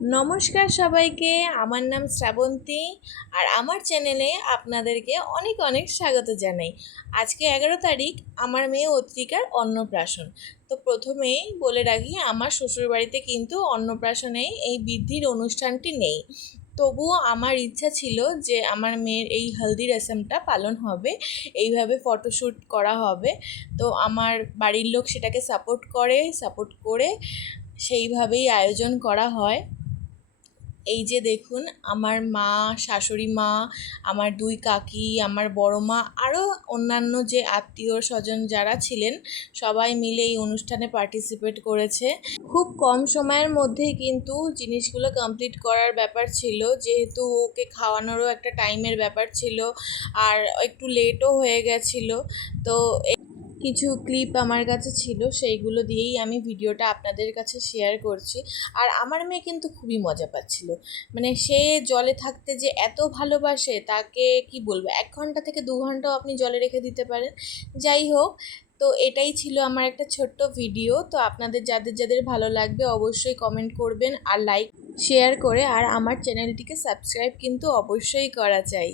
নমস্কার সবাইকে। আমার নাম শ্রাবন্তী আর আমার চ্যানেলে আপনাদেরকে অনেক অনেক স্বাগত জানাই। আজকে 11 তারিখ, আমার মেয়ে অত্রিকার অন্নপ্রাশন। তো প্রথমেই বলে রাখি, আমার শ্বশুরবাড়িতে কিন্তু অন্নপ্রাশনে এই বৃদ্ধির অনুষ্ঠানটি নেই। তবুও আমার ইচ্ছা ছিল যে আমার মেয়ের এই হলদি রসমটা পালন হবে, এইভাবে ফটোশ্যুট করা হবে। তো আমার বাড়ির লোক সেটাকে সাপোর্ট করে সেইভাবেই আয়োজন করা হয়। এই যে দেখুন, আমার মা, শাশুড়ি মা, আমার দুই কাকি, আমার বড় মা, আরও অন্যান্য যে আত্মীয় স্বজন যারা ছিলেন, সবাই মিলে এই অনুষ্ঠানে পার্টিসিপেট করেছে। খুব কম সময়ের মধ্যেই কিন্তু জিনিসগুলো কমপ্লিট করার ব্যাপার ছিল, যেহেতু ওকে খাওয়ানোরও একটা টাইমের ব্যাপার ছিল, আর একটু লেটও হয়ে গেছিলো। তো কিছু ক্লিপ আমার কাছে ছিল, সেইগুলো দিয়েই আমি ভিডিওটা আপনাদের কাছে শেয়ার করছি। আর আমার মেয়ে কিন্তু খুবই মজা পাচ্ছিল। মানে সে জলে থাকতে যে এত ভালোবাসে, তাকে কি বলবো, 1 ঘন্টা থেকে 2 ঘন্টাও আপনি জলে রেখে দিতে পারেন। যাই হোক, তো এটাই ছিল আমার একটা ছোট্ট ভিডিও। তো আপনাদের যাদের যাদের ভালো লাগবে অবশ্যই কমেন্ট করবেন আর লাইক শেয়ার করে, আর আমার চ্যানেলটিকে সাবস্ক্রাইব কিন্তু অবশ্যই করা চাই।